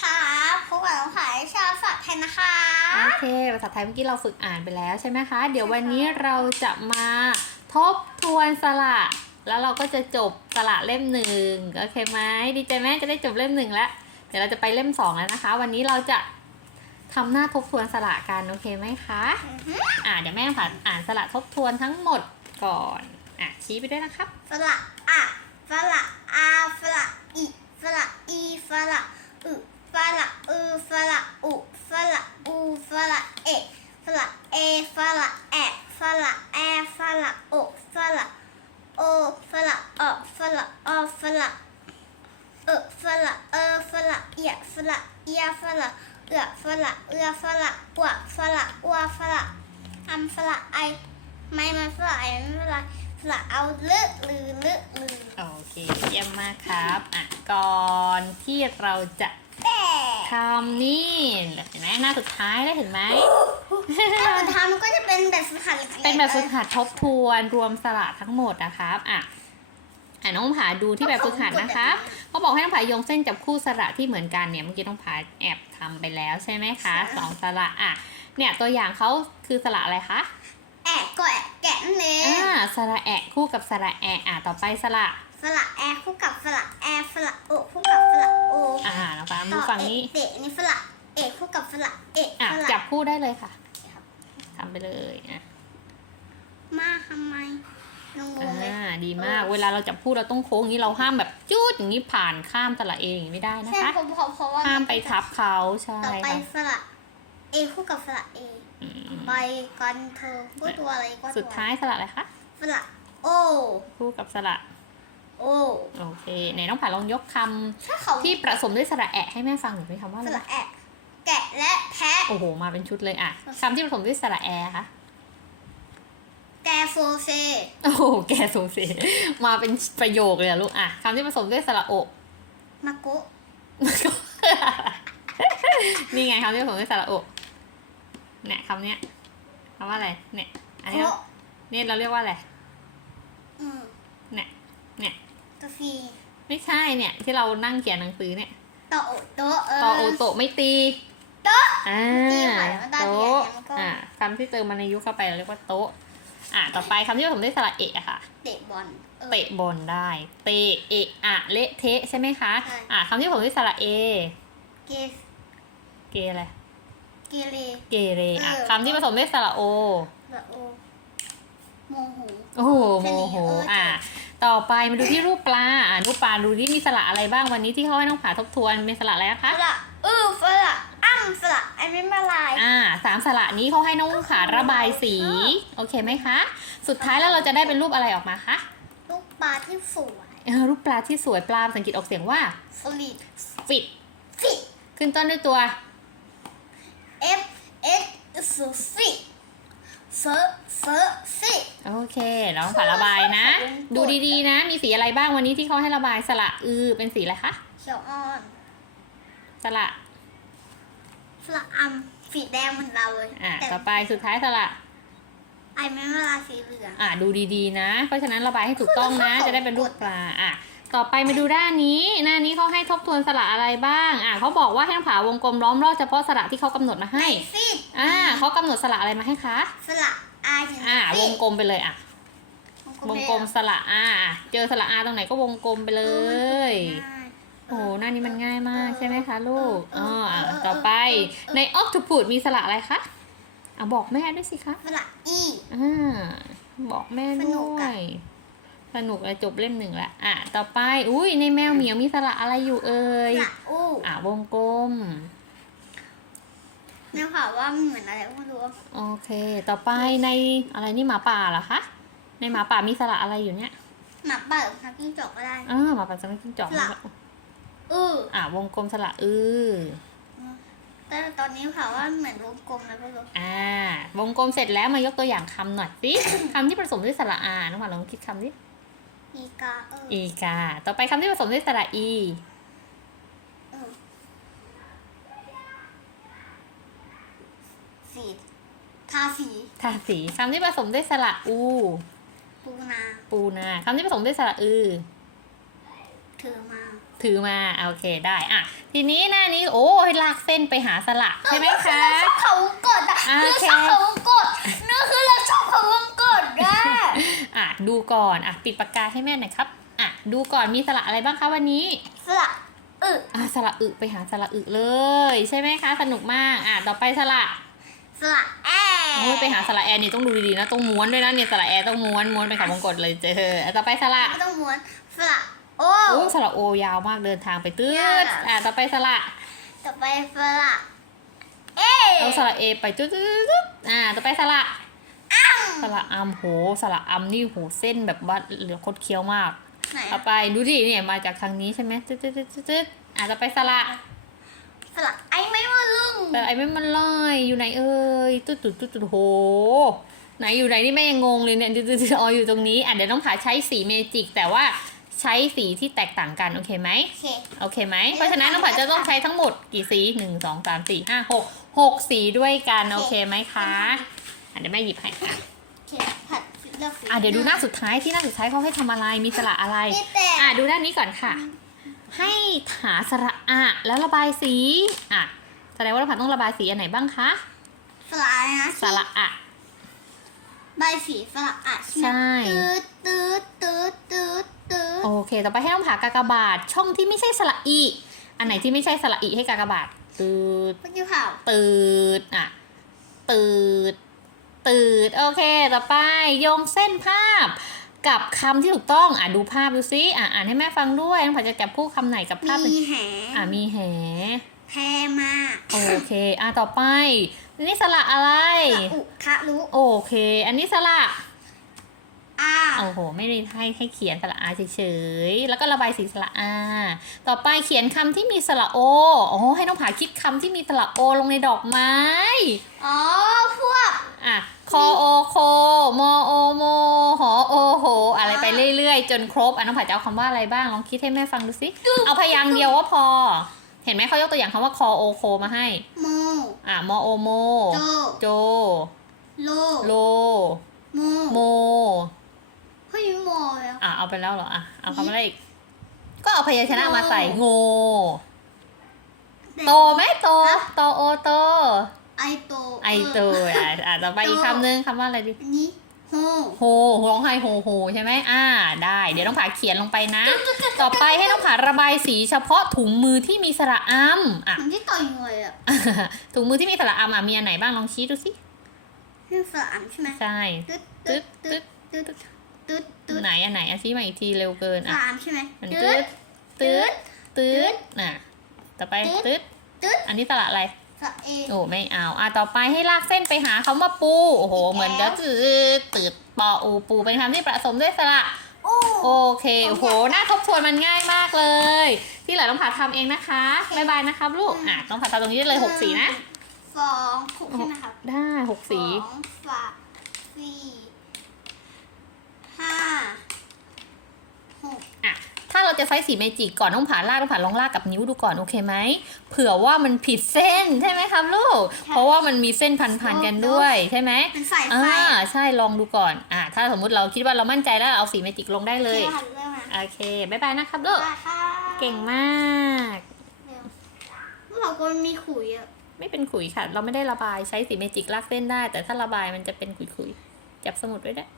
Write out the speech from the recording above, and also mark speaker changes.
Speaker 1: ครับพวกเราขายชาวสัตว์ไทยนะคะ
Speaker 2: โอเค ภาษาไทยเมื่อกี้เราฝึกอ่านไปแล้วใช่ไหมคะ เดี๋ยววันนี้เราจะมาทบทวนสระแล้วเราก็จะจบสระเล่มหนึ่งโอเคไหมดีใจไหมจะได้จบเล่มหนึ่งแล้ว เดี๋ยวเราจะไปเล่มสองแล้วนะคะ วันนี้เราจะทำหน้าทบทวนสระกันโอเคไหมคะ
Speaker 1: อือฮึ
Speaker 2: อ่าเดี๋ยวแม่ผ่านอ่านสระทบทวนทั้งหมดก่อนอะชี้ไปด้วยนะครับ
Speaker 1: ฝรั่งอะฝรั่งอาฝรั่งอีฝรั่งอีฝรั่งอึ ฝรั่งอือฝรั่งอุฝรั่งอูฝรั่งเอะฝรั่งเอฝรั่งแอะฝรั่งแอฝรั่งโอฝรั่งโอฝรั่งออฝรั่งออฝรั่งเออฝรั่งเออฝรั่งเอียฝรั่งเอียฝรั่งเอือฝรั่งเอือฝรั่งอวฝรั่งอัวฝรั่งอัมฝรั่งไอไม่มันฝรั่งไอไม่เป็นไรฝรั่งเอาลึหรือลึหรือ
Speaker 2: โอเคเยี่ยมมากครับ อะ ก่อนที่เราจะ
Speaker 1: แต่
Speaker 2: ทำนี่เห็นไหมหน้าสุดท้ายได้วเห็นไหม
Speaker 1: ถ้ามันทำมันก็จะเป็นแบบฝึกหัดล็กๆ
Speaker 2: เป็นแบบฝึกหัดทบทวนรวมสระทั้งหมดนะครับอะอะน้องผาดูที่แบบฝึกหัดนะคะเขาบอกให้น้องผาโยงเส้นจับคู่สระที่เหมือนกันเนี่ยเมื่อกี้น้องผาแอบทำไปแล้วใช่ไหมคะสองสระอะเนี่ยตัวอย่างเขาคือสระอะไรคะ
Speaker 1: แอะก็แอะแกะนั่นเอง
Speaker 2: อ่าสระแอะคู่กับสระแอะอะต่อไปสระ
Speaker 1: ฝรั่งแอร์คู่กับฝรั่งแอร์ฝรั่งโอคู่กับฝรั่ง โอ
Speaker 2: อ่าน้องผาดูฝั่งนี้
Speaker 1: เตะนี่ฝรั่งเอกคู่กับฝรั่งเอก
Speaker 2: อะ
Speaker 1: ฝรั่ง
Speaker 2: จับคู่ได้เลยค่ะทำไปเลยอะ
Speaker 1: มาทำไมงงๆเลย
Speaker 2: อ่าดีมาก เวลาเราจับคู่เราต้องโค้งอย่างนี้เราห้ามแบบจูดอย่างนี้ผ่านข้ามสระเองไม่ได้นะ
Speaker 1: ใช่
Speaker 2: คะ
Speaker 1: ผมเพราะเพราะว่า
Speaker 2: ห้ามไปทับเขาใช่
Speaker 1: ต่อไป
Speaker 2: ค่ะ
Speaker 1: ฝรั่งเอคู่กับฝรั่งเอ
Speaker 2: อืม
Speaker 1: ไปกันเธอพูดตัวอะไรก็ตัว
Speaker 2: สุดท้ายสระอะไรคะ
Speaker 1: ฝรั่งโอ
Speaker 2: คู่กับสระ
Speaker 1: โอ
Speaker 2: โอ เคไหนน้องผาลองยกคำ
Speaker 1: ถ้าเขา
Speaker 2: ที่ประสมด้วยสระแอะให้แม่ฟังหน่อยไหมคำว่าอะ
Speaker 1: ส
Speaker 2: ไร
Speaker 1: ระแอะแกะและแพะ
Speaker 2: โอ้โห มาเป็นชุดเลยอะคำที่ผสมด้วยสระแอคะ
Speaker 1: แกโฟเซ
Speaker 2: โอ้โห แกสงเสียมาเป็นประโยคเลยอะลูกอะคำที่ผสมด้วยสระโอะ
Speaker 1: มากุ
Speaker 2: นี่ไงคำที่ผสมด้วยสระโอะเนี่ยคำเนี้ยคำว่าอะไร เนี่ยอันนี้
Speaker 1: โค
Speaker 2: เราเนี่ยเราเรียกว่าอะไร
Speaker 1: อืม
Speaker 2: เนี่ยเนี่ย
Speaker 1: ตะฟี
Speaker 2: ไม่ใช่เนี่ย ที่เรานั่งเขียนหนังสือเนี่ย
Speaker 1: ตอโอโตะเออ
Speaker 2: ตอโอโตะไม่ตี
Speaker 1: โต๊ะ
Speaker 2: อ่า
Speaker 1: ตีไข่มันได้เรียน
Speaker 2: โต๊ะ
Speaker 1: เนี่ยมันก็
Speaker 2: อ่าคำที่เติมมาในยุคเข้าไปเราเรียกว่าโต๊ะ อ่าต่อไปคำที่ผสมด้วยสระเอะอะค่ะ
Speaker 1: เตะบอลออ
Speaker 2: เตะบอลได้ เตะเอะอะเละเทะใช่ไหมคะ
Speaker 1: ใช่
Speaker 2: อ่าคำที่ผสมด้วยสระเอ
Speaker 1: เก
Speaker 2: เกอะไร
Speaker 1: เกเร
Speaker 2: เกเรอะ
Speaker 1: เออ
Speaker 2: คำที่ผสมด้วยสระโอ
Speaker 1: ละโอโมโห
Speaker 2: โอ้โห
Speaker 1: แค่
Speaker 2: โม
Speaker 1: นี้
Speaker 2: โห
Speaker 1: เอออ่
Speaker 2: อะ ต่อไปมาดูที่รูปปลาอะรูปปลาดูที่มีสระอะไรบ้างวันนี้ที่เขาให้น้องผาทบทวนเป็นสระอะไรนะคะ
Speaker 1: ฝรั่งอือฝรั่งอ้ำฝรั่งไอ้ไม่มาลาย
Speaker 2: อ่าสามสระนี้เขาให้น้องผาระบายสี โอเคไหมคะ สุดท้ายแล้วเราจะได้เป็นรูปอะไรออกมาคะ
Speaker 1: ลูกปลาที่สวย
Speaker 2: เออรูปปลาที่สวยปลาภาษาอังกฤษออกเสียงว่า
Speaker 1: สลิด
Speaker 2: ฟิต
Speaker 1: ฟิต
Speaker 2: ขึ้นต้นด้วยตัว
Speaker 1: F X สุฟิเฟอเฟอฟิ
Speaker 2: โอเค น้องผาระบายนะ ดูดีๆนะ มีสีอะไรบ้างวันนี้ที่เขาให้ระบายสระอือเป็นสีอะไรคะ
Speaker 1: เขียวอ่อน
Speaker 2: สระ
Speaker 1: ฝรั่งอัมสีแดงเหมือนเราเลย
Speaker 2: อ่า
Speaker 1: แต่
Speaker 2: ต่อไปสุดท้ายสระ
Speaker 1: ไอ้ไม่มาลายสีเหลือง
Speaker 2: อ่าดูดีๆนะ เพราะฉะนั้นระบายให้ถูกต้องนะ จะได้เป็นรูปปลาอะต่อไปมาดูด้านนี้ หน้านี้เขาให้ทบทวนสระอะไรบ้าง อ่าเขาบอกว่าให้ผาวงกลมล้อมรอบเฉพาะสระที่เขากำหนดมาให้
Speaker 1: ฟิต
Speaker 2: อ่าเขากำหนดสระอะไรมาให้คะ
Speaker 1: ฝรั่งอายถึง
Speaker 2: อ่า
Speaker 1: ฟิ
Speaker 2: ว
Speaker 1: ต
Speaker 2: งกลมไปเลยอะ วงกลมสระอาอะเจอสระอาตรงไหนก็วงกลมไปเลย โอ้โหหน้านี้มันง่ายมากใช่ไหมคะลูกอ๋ออะต่อไปในออก o ู u ดมีสระอะไรคะอะบอกแม่ด้วยสิคะ
Speaker 1: ฝรั่งอี
Speaker 2: อ่าบอกแม่
Speaker 1: สนุ
Speaker 2: ด้
Speaker 1: ก
Speaker 2: ว
Speaker 1: อะ
Speaker 2: ยสนุกเลยจบเล่มหนึ่งละอะต่อไป อุ้ยในแมวเหมียวมีสระอะไรอยู่เอ่
Speaker 1: ฝ
Speaker 2: ย
Speaker 1: รั่งอู้
Speaker 2: อะวงกลม
Speaker 1: แม่ค่ะว่ามันเหมือนอะไรก็ไม่รู้
Speaker 2: โอเค ต่อไปในอะไรนี่หมาป่าเหรอคะ ในหมาป่ามีสระอะไรอยู่เนี่ย
Speaker 1: หมาป่าหรือหมาจิ้งจอกก็ได้
Speaker 2: อ่าหมาป่าจะไม่กินจอก
Speaker 1: สระอือ
Speaker 2: อะวงกลมสระอือ
Speaker 1: แต่ตอนนี้ค่ะว่าเหมือนวงกลมแล้วก็รู้
Speaker 2: อ่าวงกลมเสร็จแล้วมายกตัวอย่างคำหน่อยสิ คำที่ผสมด้วยสระอาน้องหวานลองคิดคำดิ
Speaker 1: อีกาเออ
Speaker 2: อีกา ต่อไปคำที่ผสมด้วยสระอี
Speaker 1: เออสี ทาสี
Speaker 2: ทาสีคำที่ผสมด้วยสระอู
Speaker 1: ปูนา
Speaker 2: ปูนาคำที่ผสมด้วยสระอือ
Speaker 1: ถือมา
Speaker 2: ถถือมาโอเคได้อะทีนี้หน้านี้โอ้ยลากเส้นไปหาสระใช่ไหมคะ
Speaker 1: เราชอบเขาวงกดอะ
Speaker 2: อ่า
Speaker 1: เรา
Speaker 2: โอเค
Speaker 1: ชอบเขาวงกดนั่นคือเราชอบเขาวงกดอะ
Speaker 2: อะดูก่อนอะปิดปากกาให้แม่หน่อยครับอะดูก่อนมีสระอะไรบ้างคะวันนี้
Speaker 1: สละอึ
Speaker 2: อะสระอึไปหาสระอึเลย ใช่ไหมคะ สนุกมากอะต่อไปสระ
Speaker 1: สละแอ
Speaker 2: โอ้ยไปหาสระแอร์นี่ต้องดูดีๆนะต้องม้วนด้วยนะเนี่ยสระแอร์ต้องม้วนม้วนไปขาววงกดเลยเจออะต่อไปสระ
Speaker 1: ไม่ต้องม้วนสละโอ้
Speaker 2: โอ้สระโอยาวมากเดินทางไปตื้
Speaker 1: ยาว
Speaker 2: ดอะต่อไปสระ
Speaker 1: ต่อไปสละเอ
Speaker 2: เอาสระเอไปตื้ดตื้ดตื้ดอะต่อไปสระสระอัมโหสระอัมนี่โหเส้นแบบว่าเหลือคดเคี้ยวมาก
Speaker 1: ไหน
Speaker 2: ต่อ
Speaker 1: อะ
Speaker 2: ไปดูดิเนี่ยมาจากทางนี้ใช่ไหมตึ๊ดตึ๊ดตึ๊ดตึ๊ดตึ๊ดอะต่อไปสระ
Speaker 1: สละไอไม่มาลุง
Speaker 2: แต่ไอ้ไม่มันลอยอยู่ไหนเอ่ยตุ๊ดตุ๊ดตุ๊ดตุ๊ดโห ไหนอยู่ไหนนี่แม่ยังงงเลยเนี่ยตุ๊ดตุ๊ดตุ๊ดอ๋ออยู่ตรงนี้อะเดี๋ยวน้องผาใช้สีเมจิก แต่ว่าใช้สีที่แตกต่างกันโอเคไหม
Speaker 1: โอเค
Speaker 2: โอเคไหมเพราะฉะนั้นน้องผาจะต้องใช้ทั้งหมดกี่สีหนึ่งสองสามสี่ห้าหกหกสีด้วยกันโอเคไหมคะอะเดี๋ยวแม่หยิบให้ค่ะ
Speaker 1: โอเคผัดเลือกสี
Speaker 2: อะเดี๋ยวดูหน้าสุดท้ายที่หน้าสุดท้ายเขาให้ทำอะไรมีสระอะไร
Speaker 1: นี่แต่
Speaker 2: อะดูด้านนี้ก่อนค่ะ ให้หาสระอะแล้วระบายสีอะแส ดงว่าเราผ่านต้องระบายสีอันไหนบ้างคะ
Speaker 1: สละอะไรนะ
Speaker 2: สระอะ
Speaker 1: ใบสีสละอะใช่ไหม
Speaker 2: ใช่
Speaker 1: ตืดตืดตืดตืดตืด
Speaker 2: โอเค ต่อไปให้น้องผ่ากากบาทช่องที่ไม่ใช่สระอีอันไหนที่ไม่ใช่สระอีให้กากบาทตืด
Speaker 1: เมื่อกี้เผา
Speaker 2: ตืดอะตืดตืดโอเค ต่อไปโยงเส้นภาพ กับคำที่ถูกต้องอะดูภาพดูซิอะอ่านให้แม่ฟังด้วยน้องผ่าจะจับคู่คำไหนกับภาพ
Speaker 1: มีแห
Speaker 2: อะมีแห
Speaker 1: แพมาก
Speaker 2: โอเค อะต่อไปนี่สระอะไร
Speaker 1: สละอุคะรู้
Speaker 2: โอเค อันนี้สระ
Speaker 1: อ้า
Speaker 2: โอ้โห ไม่ได้ให้ให้เขียนสระอาเฉยๆ แล้วก็ระบายสีสระอา ต่อไปเขียนคำที่มีสระโอ โอ้โหให้น้องผาคิดคำที่มีสระโอลงในดอกไม้
Speaker 1: อ๋อ พวก
Speaker 2: อะ คอโอโคมอโอโม หอโอโห อะไรไปเรื่อยๆ จนครบ อะน้องผาจะเอาคำว่าอะไรบ้าง ลองคิดให้แม่ฟังดูสิ เอาพยางค์เดียวว่าพอ เห็นไหมเขายกตัวอย่างคำว่าคอโอโคมาให้
Speaker 1: โม
Speaker 2: อะมอโอโม
Speaker 1: โจ
Speaker 2: โจ
Speaker 1: โล
Speaker 2: โล
Speaker 1: โม
Speaker 2: โม
Speaker 1: เฮ้ยโมแล้ว
Speaker 2: อะเอาไปแล้วเหรออะเอาคำอะไรอีก ก็เอาพยัญชนะมาใส่โงโตไหมโตโตโอโต
Speaker 1: ไอโต
Speaker 2: ไอโตอะอะต่อไปอีกคำหนึ่งคำว่าอะไรดี
Speaker 1: อันนี้ โฮ
Speaker 2: โฮร้องไห้โฮโฮใช่ไหมอ่า ได้ เดี๋ยวน้องผาเขียนลงไปนะ ต่อไปให้น้องผาระบายสีเฉพาะถุงมือที่มีสระอัมอะ
Speaker 1: มันที่ต่อยงวยอะ
Speaker 2: ถุงมือที่มีสระอัมอะมีอันไหนบ้างลองชี้ดูสิ
Speaker 1: ที่สระอันใช่ไหม
Speaker 2: ใช่
Speaker 1: ตึ๊ด
Speaker 2: ตึ๊
Speaker 1: ตึ๊
Speaker 2: ด
Speaker 1: ด
Speaker 2: ตึ๊
Speaker 1: ตึ๊
Speaker 2: ด
Speaker 1: ดตึ๊ดตึ๊ดตึ๊ด
Speaker 2: ไหนอันไหนอะชี้มาอีกทีเร็วเกิน
Speaker 1: ส
Speaker 2: อะ
Speaker 1: ระอันใช่ไหม
Speaker 2: มัน
Speaker 1: ตึ๊
Speaker 2: ตึ๊
Speaker 1: ด
Speaker 2: ดตึ๊ดตึ๊ดน่ะต่อไปตึ๊ด
Speaker 1: ตึ๊ด
Speaker 2: อันนี้สระอะไร
Speaker 1: สระเอ
Speaker 2: โอ้ไม่เอาอะต่อไปให้ลากเส้นไปหาคำว่าปู โอ้โห เหมือนจะจืดตืดปออูปูเป็นคำที่ผสมด้วยสระ
Speaker 1: โอ้
Speaker 2: โอเค โอ้โห น่าทบทวนมันง่ายมากเลย ที่เหลือต้องผาทำเองนะคะ บ๊ายบายนะครับลูก อะ ต้องผาทำตรงนี้ได้เลยหกสีนะ
Speaker 1: สองหกใช่ไหมครับ
Speaker 2: ได้หกสี
Speaker 1: สองสามสี่ห้าหก
Speaker 2: อะ ถ้า เราจะใช้สีเมจิกก่อนต้องผ่าลากต้องผ่าลองลากกับนิ้วดูก่อนโอเคไหมเผื่อว่ามันผิดเส้นใช่ไหมครับลูก เพราะว่ามันมีเส้นพันๆกันด้วยใช่ไหม
Speaker 1: เป็นสายไฟ
Speaker 2: อ่าใช่ลองดูก่อนอะถ้าสมมุติเราคิดว่าเรามั่นใจแล้วเอาสีเมจิกลงได้เลย
Speaker 1: เริ่มเริ่มมา
Speaker 2: โอเคบ๊ายบายนะครับลูก
Speaker 1: ได้ค่ะ
Speaker 2: เก่งมาก
Speaker 1: เร็วเมื่อก่อนมีขุยอะ
Speaker 2: ไม่เป็นขุยค่ะ เราไม่ได้ระบายใช้สีเมจิกลากเส้นได้ แต่ถ้าระบายมันจะเป็นขุยๆจับสมุดไว้ได้วย